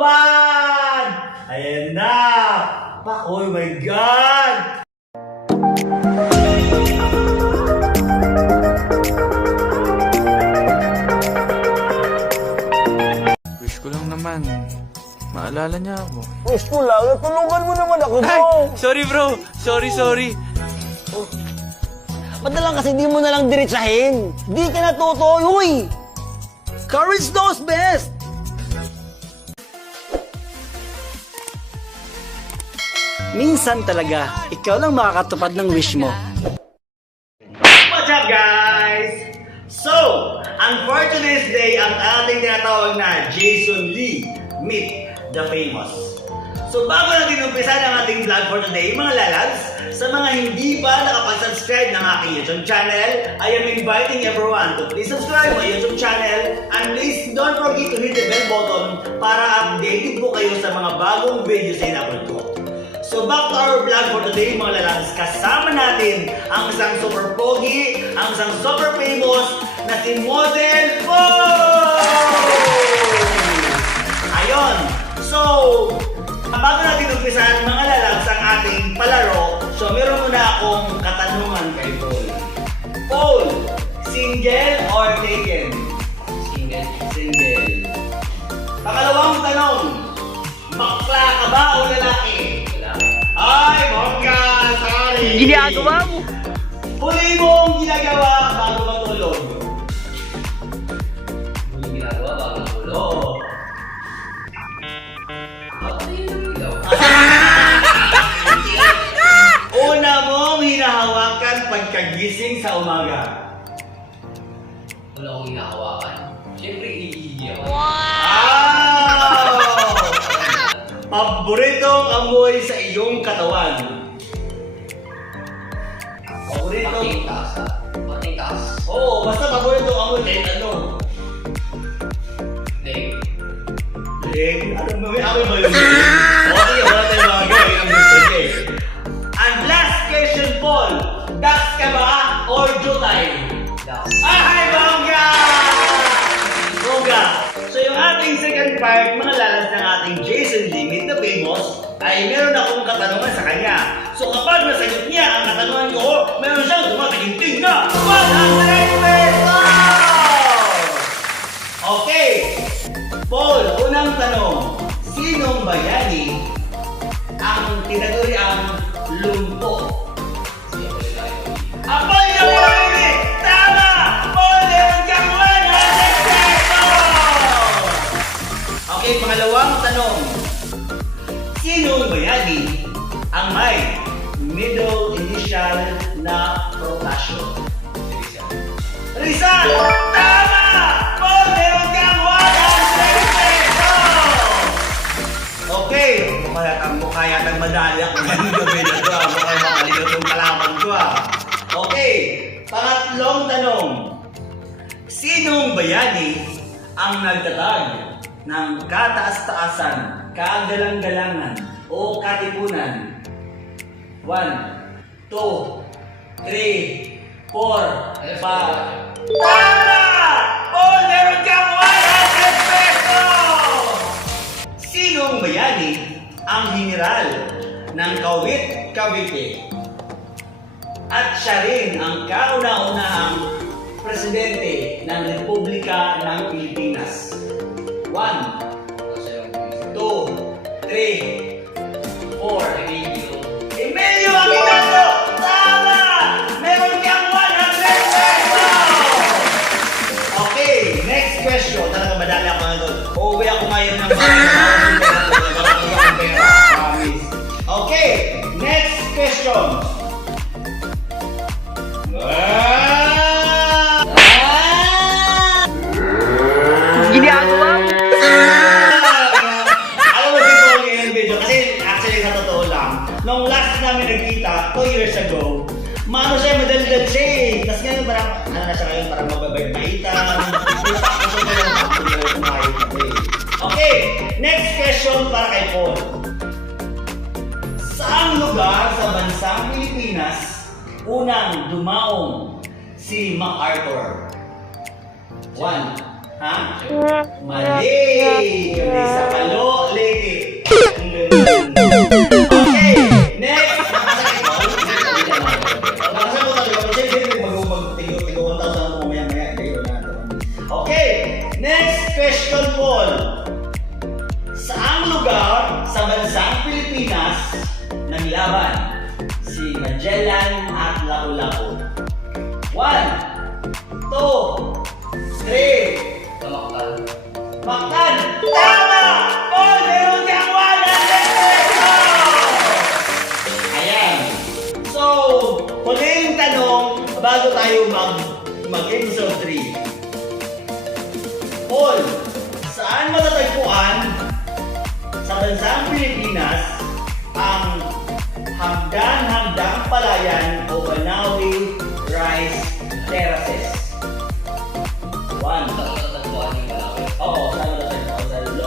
man! Ayan na! Oh my God! Wish ko lang naman, maalala niya ako. Wish ko lang, tulungan mo naman ako, Ay! bro. Sorry bro! Sorry. Ba't na lang kasi di mo na lang diretsahin? Di ka natuto, huy! Courage knows best! Minsan talaga, ikaw lang makakatupad ng wish mo. What's up, guys? So, unfortunate day ang ating tinatawag na Jason Lee Meet the Famous. So, bago natin umpisa ng ating vlog for today, mga lalads, sa mga hindi pa nakapag-subscribe ng aking YouTube channel, I am inviting everyone to please subscribe my YouTube channel and please don't forget to hit the bell button para updated po kayo sa mga bagong videos na in-upload ko. So back to our vlog for today, mga lalads. Kasama natin ang isang super pogi, ang isang super famous na si Model Paul! Ayun. So, bago natin umpisahan, mga lalads, ang ating palaro, so meron muna akong katanungan kay Paul. Paul, single or taken? Single. Pakalawang tanong, bakla ka ba o lalaki? Ay, bongga! Sorry! Ginagawa mo? Huli mong ginagawa bago matulog. Oo. Una mong hinahawakan pagkagising sa umaga. Wala akong hinahawakan. Siyempre, iihi ako. Wow! Paboritong amoy sa iyong katawan. Pating taas ha? Pating taas. Oo, basta paboritong amoy kahit ano. Leg. Leg? Ano, may amoy ba yun? Okay, wala tayong mga gawin ang gusto niya. And last question, Paul. Dax ka ba or jutay? Taas. Ay, bongga! Bongga! So yung ating second part, mga lalas ng ating Jason Lee Meet the Famous, ay meron akong katanungan sa kanya. So kapag nasagot niya ang katanungan ko, meron siyang tumataginting na 100 pesos! Okay! Paul, unang tanong, sinong bayani ang tinaguri ang lumpo? Siyempre tayo. Apay na mo rin! Tama! Paul, meron kang 100 pesos! Okay, pangalawang tanong. Sinong bayani ang may middle initial na protasyo? Rizal! Tama! Paul, meron kang 100 pesos! Okay, mukha yatang madali ako ng gabi na ito. Mukhang makaligot yung kalaman ko. Okay, pangatlong tanong. Sinong bayani ang nagtatag ng kataas-taasan, kagalang-galangan o katipunan? 1, 2, 3, 4, 5. Tama! Paul, meron kang 100 pesos! Sinong bayani ang general ng Kawit Cavite? At siya rin ang kauna-unahang presidente ng Republika ng Pilipinas. 1, 2, 3, 4. Emilio Aguinaldo! Tama! Meron kang 100 pesos! Okay, next question. Talaga madali ako na doon. Uuwi ako ngayon ng promise. Okay, next question. Ginagawa mo? Alam mo siguro yung video kasi actually sa totoo lang, nung last namin nagkita 2 years ago, maano siya, madaldal siya eh. Tapos ngayon parang, ano na siya ngayon, parang mababay-baitan. Okay, next question para kay Paul. Saang lugar sa bansang Pilipinas unang dumaong si MacArthur? 1. Ha? Mali! Kundi sa Palo, question, Paul. Saang lugar sa bansang Pilipinas naglaban si Magellan at Lapu-Lapu? 1, 2, 3. Tamaktan. Mactan! Tama! Paul, meron kang 100 pesos! Ayan. So, huling tanong bago tayo mag-episode 3. Paul, saan matatagpuan sa bansang Pilipinas ang Hagdan-Hagdang Palayan o Banawi Rice Terraces? 1. Tatagpuan yung malaki. Oo, saan matatagpuan?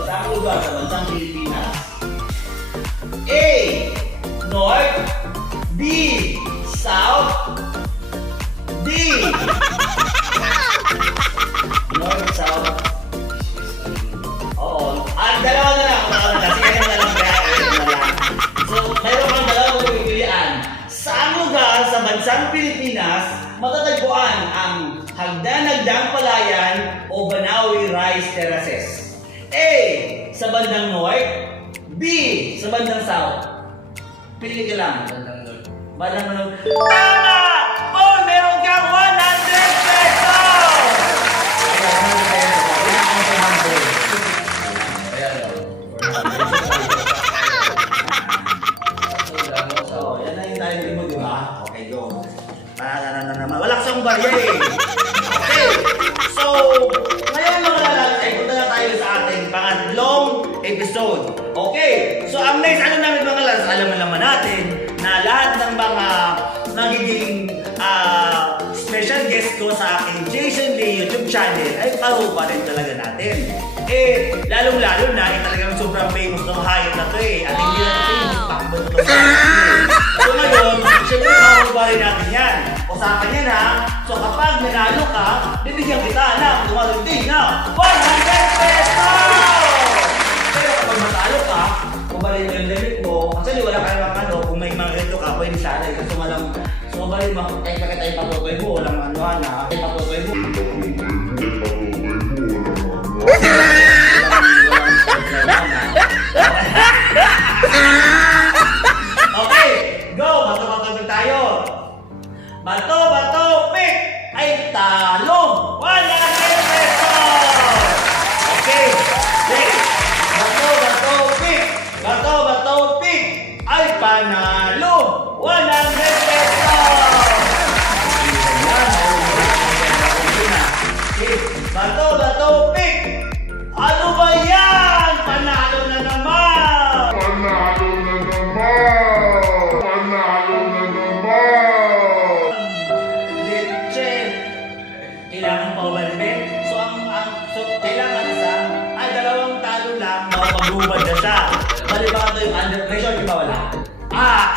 Saan lugar sa bansang Pilipinas? A. North. B. South. D. North, South. Oo. Dalawa na lang. Kasi yan na lang. So, mayroon kang dalawang pagpipilian. Saan lugar sa bansang Pilipinas matatagpuan ang Hagdan-Hagdang Palayan o Banawi Rice Terraces? A. Sa bandang North. B. Sa bandang South. Pili ka lang. Bandang North. Tama! Paul, meron kang 100 pesos! So, yan na yung time mo, di ba? Okay, go. Naman. Wala kasang barya eh. Okay. So, ngayon mga lalaki, ay punta na tayo sa ating pangatlong episode. Okay. So, ang next ano namin mga lalaki, alam mo naman natin na lahat ng mga nagiging special guest ko sa aking Jason Lee YouTube channel ay paro pa rin talaga natin. Eh, lalong-lalo na, talagang sobrang famous ng hayop na to eh. At hindi na ito takbo ito sa So ngayon, syempre paro pa rin natin yan. Usapan yan ha. So kapag nanalo ka, bibigyan kita na tumalindig na 100 pesos! Pero kapag matalo ka, kumarin mo yung limit mo. Actually, wala ka naman ano, kung may mga ganito ka, pwede sana. Kasi malang, so kumarin mo, kahit makita yung patutoy mo, walang ano na, yung patutoy mo. Okay, go! Bato-bato tayo. Bato, pick! Ay, talo! 100 pesos! Okay, next. Bato, pick! Bato, pick! Ay, panalo! 100 pesos! Okay, bato, pick! Ano ba yan? Panalo na naman! Leche. Kailangan pa ba rin? So, kailangan isang, dalawang talo lang, makapag-ubad na siya. Balibakan ito yung under pressure, di ba wala?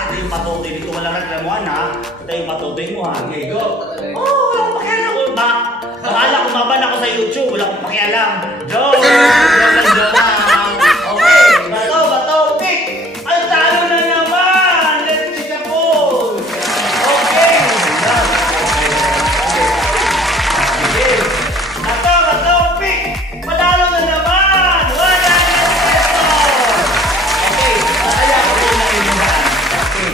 Ito yung patutoy. Dito walang reklamuhan ha. Ito yung patutoy mo ha. Okay, go. Wala akong pakialam ko. Bahala kumaban ako sa YouTube. Wala akong pakialam. Go! Okay, bato, pick! Ang talo na naman! Let's see the poll! Okay! Okay. Bato, pick! Panalo na naman! 100 pesos! Okay, kaya ko po na inuman. Okay.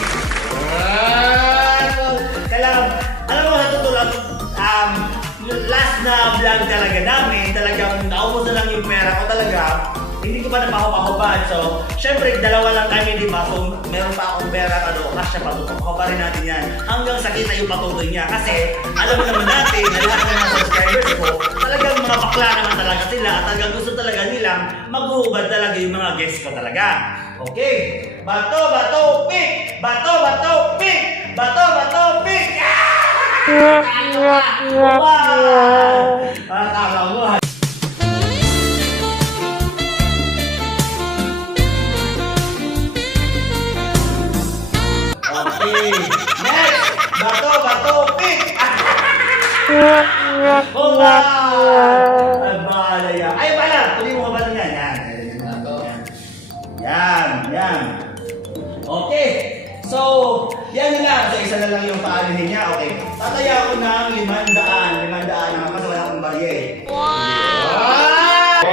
Kailangan, alam mo, natutulog, last na vlog talaga namin, talagang naubos na lang yung pera ko talaga. Hindi ko pa napakapahubad. So, syempre, dalawa lang kami, di ba? So, meron pa akong pera, kasya pa, pa rin natin yan. Hanggang sa kita yung patutoy niya. Kasi, alam mo naman natin, na lahat ng mga subscribers ko, talagang mga bakla naman talaga sila. At talagang gusto talaga nilang maghuhubad talaga yung mga guests ko talaga. Okay. Bato, pick! Bato, pick! Bato, pick! Wow! Akala mo. Okay. Next! Bato, pick! Wow! Ay, bahala yan. Ay, bahala! Tuloy mo ka ba yan? Yan. Okay. So, yan lang. So, isa na lang yung paalihin niya. Okay. Tataya ko ng 500. 500 na kasi wala akong barya eh. Wow!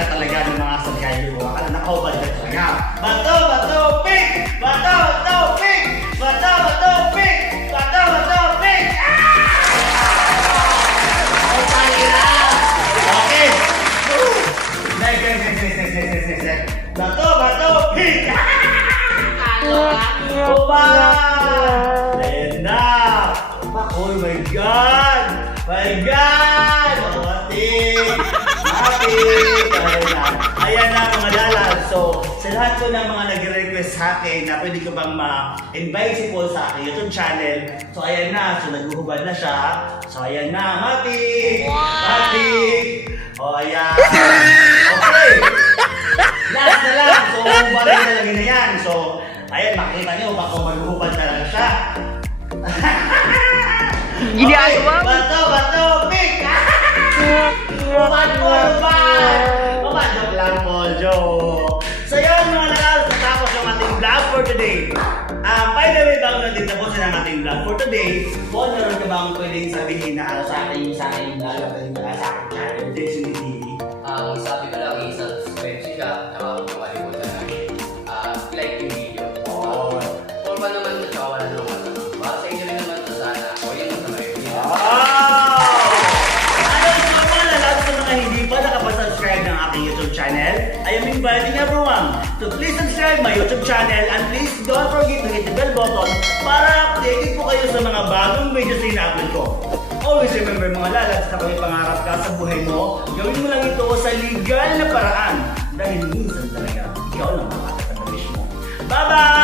ka talaga ng mga subscriber mo. Akala nakahubad ka talaga. Bato, bato, pick! Bato, bato, pick! Bato, bato, pick! Bato, bato, pick! Oh, tangina! Okay! Woo! Next. Bato, bato, pick! Uba! Ayan na! Oh my God! My God! Matik! Ayan na mga lalab. So, sa lahat ko ng mga nag-request sa akin na pwede ko bang ma-invite si Paul sa aking YouTube channel. So, ayan na. So, naghuhubad na siya. So, ayan na. Matik! Matik! O, ayan. Okay! Last na lang. So, balik na lagi na yan. So, ayan, makikita niyo baka maghuhubad na lang siya. Ginagawa mo? Bato, pick! Umad po, umad! Joke lang po, joke. So yun mga nakalas, natapos ang ating vlog for today. By the way, bago natin tapusin ang ating vlog for today, Paul, meron ka bang pwedeng sabihin na sa ating vlog at sa aking channel, Jason TV? Sabi ko lang, i-subscribe siya, tsaka huwag makalimutan na like yung video. Or pa naman ito, tsaka wala naman masama. Para sa inyo rin naman ito sana, o yun ang masama yun. Sa mga hindi pa nakapasubscribe ng aking YouTube channel, I am inviting everyone to please subscribe my YouTube channel and please don't forget to hit the bell button para updated po kayo sa mga bagong videos na ina-upload ko. Always remember mga lalabs na kung may pangarap ka sa buhay mo, gawin mo lang ito sa legal na paraan dahil minsan talaga ikaw lang makakatabish mo. Bye-bye!